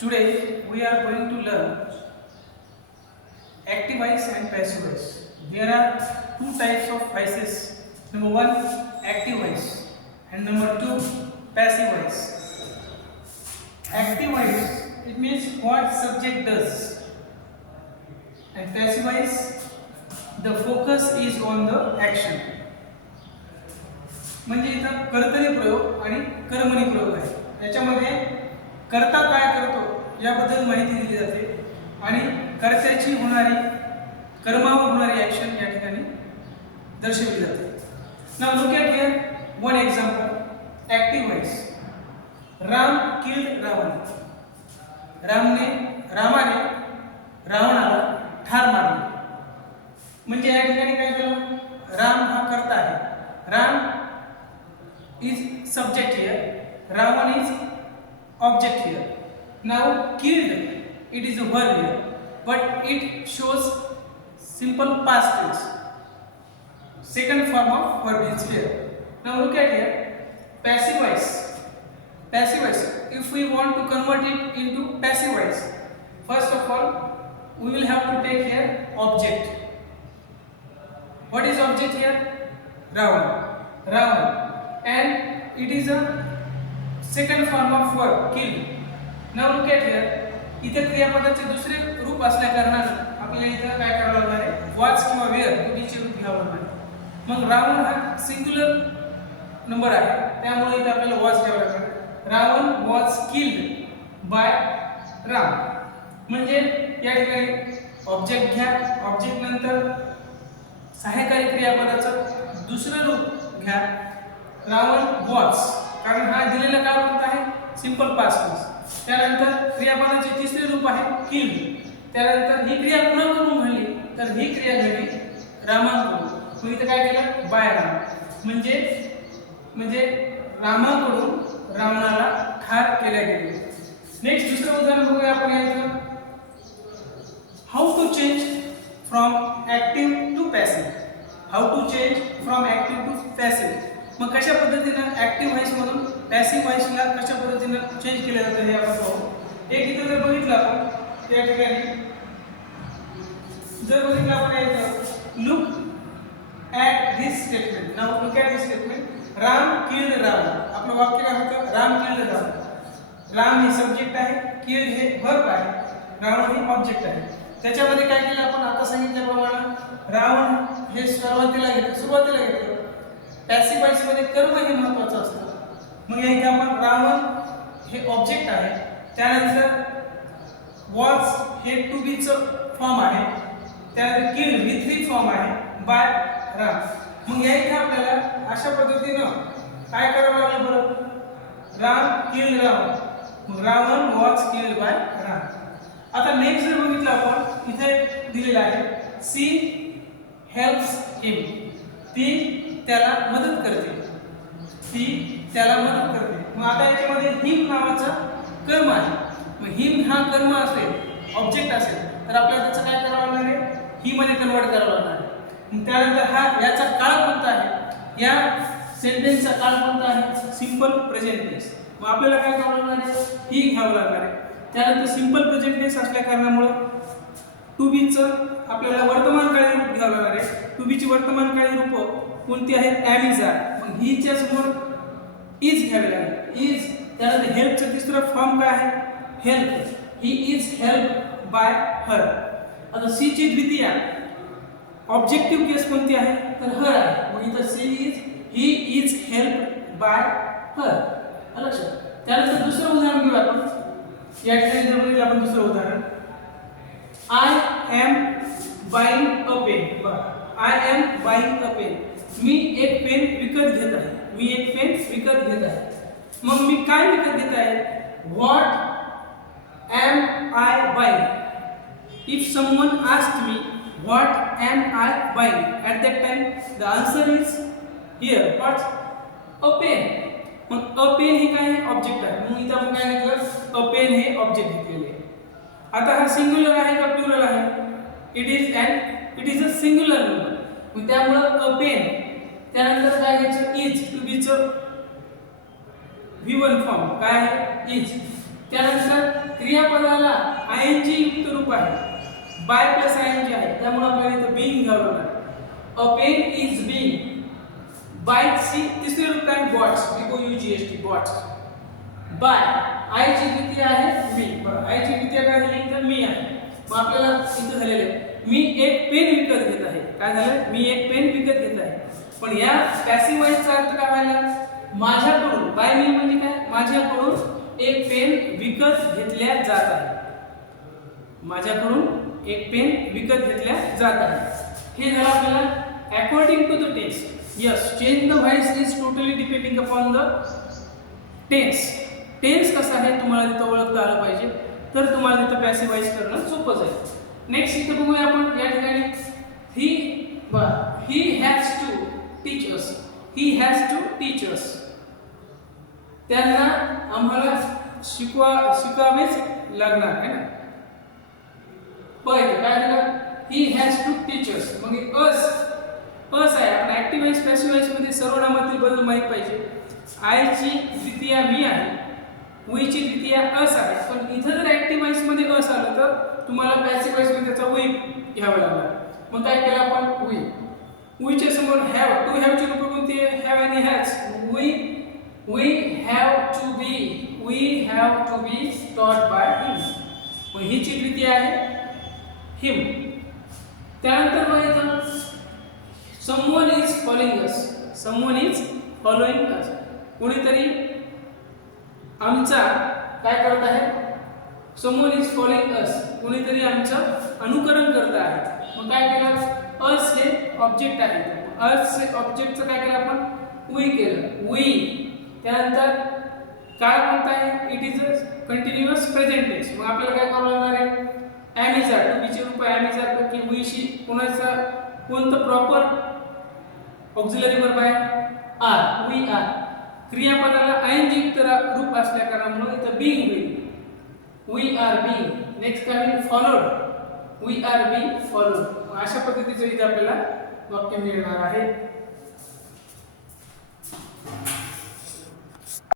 Today we are going to learn active voice and passive voice. There are two types of voices. Number one, active voice, and number two, passive voice. Active voice, it means what subject does, and passive voice, the focus is on the action. म्हणजे इथं कर्तरी प्रयोग आणि कर्मणी प्रयोग आहे. याच्यामध्ये कर्ता काय करतो याबद्दल माहिती दिली जाते आणि कर्त्याची होणारी कर्मावर होणारी ॲक्शन या ठिकाणी दर्शवली जाते. Now look at here one example. Active voice. Ram killed Ravan. रामाने रावणाला ठार मारले. म्हणजे या ठिकाणी काय झालं, राम हा कर्ता आहे. Ram is subject here, Ravan is object here. Now killed, it is a verb here, but it shows simple past tense. Second form of verb is here. Now look at here, passive voice. Passive voice, if we want to convert it into passive voice, first of all we will have to take here object. What is object here? Ravan, and it is a second form of verb, kill. Now look at here, इथे क्रियापदाचे दुसरे रूप असल्या कारणाने आपल्याला इथे काय करावं लागणार आहे, वॉच किंवा वेअर दोन्हीचे रूप घ्यावं लागणार आहे. मग रावण हा सिंग्युलर नंबर आहे, त्यामुळे इथे आपल्याला वॉच घ्यावं लागणार आहे. Ravan was killed by Ram. म्हणजे या ठिकाणी ऑब्जेक्ट घ्या, ऑब्जेक्ट नंतर सहाय्यकारी क्रियापदाचं दुसरं रूप घ्या, रावण वॉज, कारण हा दिलेला काळ कोणता आहे, सिंपल पास्ट टेन्स. त्यानंतर क्रियापदाचे तिसरे रूप आहे किल. त्यानंतर ही क्रिया कुणाकडून घडली, तर ही क्रिया घडली रामाकडून. मग इथे काय केलं, बाय राम. म्हणजे रामाकडून रावणाला ठार केल्या गेले. नेक्स्ट दुसरं उदाहरण बघूया आपण याचं. How to change from active to passive. How to change from active to passive. मग कशा पद्धतीनं ऍक्टिव्ह व्हॉइस मधून पॅसिव्ह व्हॉइसला कशा पद्धतीनं चेंज केलं जातं हे आपण पाहू. एक इथं जर बघितलं आपण त्या ठिकाणी जर बघितलं आपण याचं, look at this statement. Now look at this statement. Ram killed Ravan. आपलं वाक्य काय होतं, राम किल्ड रावण. राम हे सब्जेक्ट आहे, किल्ड हे वर्ब आहे, रावण हे ऑब्जेक्ट आहे. त्याच्यामध्ये काय केलं आपण आता सांगितल्याप्रमाणे रावण हे सुरुवातीला घेतलं. पॅसिव्ह व्हॉइस मध्ये कर्म हे महत्त्वाचं असतं. मग इथे आपण रावण हे ऑब्जेक्ट आहे, त्यानंतर वॉज हे टू बी चं फॉर्म आहे, त्यानंतर किल्ड ही थ्री फॉर्म आहे, बाय राम. मग या इथे आपल्याला अशा पद्धतीनं काय करावं लागलं बरं, राम किल्ड रावण. मग Ravan was killed by Ram. आता नेक्स्ट जर बघितलं आपण इथे दिलेलं आहे, सी हेल्प्स हिम. ती त्याला मदत करते. मग आता याच्यामध्ये हिम नावाचा कर्म आहे. मग हिम हा कर्म असेल, ऑब्जेक्ट असेल, तर आपल्याला त्याचं काय करावं लागणार आहे, ही मध्ये कन्वर्ट करावं लागणार आहे. मग त्यानंतर हा याचा काळ कोणता आहे, या सेंटेन्सचा काळ कोणता आहे, सिंपल प्रेझेंट टेन्स. मग आपल्याला काय करावं लागणार आहे, ही घ्यावं लागणार आहे. त्यानंतर सिंपल प्रेझेंट टेन्स असल्या कारणामुळं टू बीचं आपल्याला वर्तमानकाळी रूप घ्यावं लागणार आहे. टू बीची वर्तमानकाळी रूप कोणती आहेत, एम इज आर. मग हीच्या समोर इज घ्यावे लागेल, इज. त्यानंतर हेल्पचं तिसरं फॉर्म काय आहे, help. He is help by हर. आता सी ची द्वितीय ऑब्जेक्टिव्ह केस कोणती आहे, तर हर आहे. मग इथं she is, he is help by her. लक्षात. त्यानंतर दुसरं उदाहरण घेऊ आपण. या ठिकाणी जर बघितलं आपण दुसरं उदाहरण, I am buying a pen. I am buying a pen. मी एक पेन विकत घेत आहे. मग मी काय विकत घेत आहे, what am I buying. If someone asked me what am I buying, at that time the answer is here what, a pen. मग अ पेन हे काय आहे, ऑब्जेक्ट आहे. मग इथं आपण काय घेतलं, अ पेन हे ऑब्जेक्ट घेतलेले आहे. आता हा सिंग्युलर आहे का प्लुरल आहे, it is a singular number. मग त्यामुळं अ पेन. त्यानंतर काय घ्यायचं, इज. टू बीचं V1 फॉर्म काय आहे, इज. त्यानंतर क्रियापदाला ING युक्त रूप आहे, बाय प्लस ING आहे, त्यामुळे आपल्याला इथं बीइंग घ्यावं लागणार. A pen is being buy ची तिसरे रूप काय बॉट्स, BOUGHT बॉट्स. बाय आय ची द्वितीय आहे मी, बरं आय ची द्वितीय काय झाली इथं मी आहे. मग आपल्याला इथं झालेलं आहे मी एक पेन विकत घेत आहे. काय झालं, मी एक पेन विकत घेत आहे. पण या पॅसिव्ह वॉइसचा अर्थ काय व्हायला, माझ्याकडून, बाय मी म्हणजे काय, माझ्याकडून एक पेन विकत घेतल्या जात आहे. माझ्याकडून एक पेन विकत घेतल्या जात आहे. हे झालं आपल्याला according to the tense. Yes, change the voice is totally depending upon the tense. Tense कसा आहे तुम्हाला तिथं ओळखता आलं पाहिजे, तर तुम्हाला तिथं पॅसिव्ह वॉइस करणं सोपं जाईल. नेक्स्ट इथं बघूया आपण या ठिकाणी he has to teach us. He has to teach us. त्यांना आम्हाला शिकावेच लागणार आहे ना. पहिलं काय झालं, ही हॅज टू टीच अस. मग अस आहे. आपण ऍक्टिव्ह वॉइस पॅसिव्ह वॉइस मध्ये सर्वनामातील बदल माहित पाहिजे. आय ची द्वितीय मी आहे, वी ची द्वितीय अस आहे. पण इथं जर ऍक्टिव्ह वॉइस मध्ये अस आलं तर तुम्हाला पॅसिव्ह वॉइस मध्ये त्याचा वी घ्यावा लागणार. मग काय केलं आपण, वी च्या समोर हॅव, टू हॅव ची रूप कोणती आहे, हॅव आणि has. We have to be taught by हिम. मग ही ची द्वितीय आहे हिम. त्यानंतर मग येतं someone is following us. someone is following us. कोणीतरी आमचा काय करत आहे, someone is following us. कोणीतरी आमचं अनुकरण करत आहे. मग काय केलं, us हे ऑब्जेक्ट आहे. us हे ऑब्जेक्टचं काय केलं आपण, we केलं, we. त्यानंतर काय म्हणता आहे, it is a continuous present tense. मग आपल्याला काय करावं लागणार आहे, am is are, to be चे रूप am is are पैकी we शी कोणतं प्रॉपर ऑक्झिलरी वर्ब आहे, आर, वी आर. क्रियापदाला ING युक्त रूप असल्या कारणामुळे इथं बीइंग होईल, वी आर बीइंग. नेक्स्ट काय होईल, followed, we are being followed. अशा पद्धतीचं इथे आपल्याला वाक्य मिळणार आहे.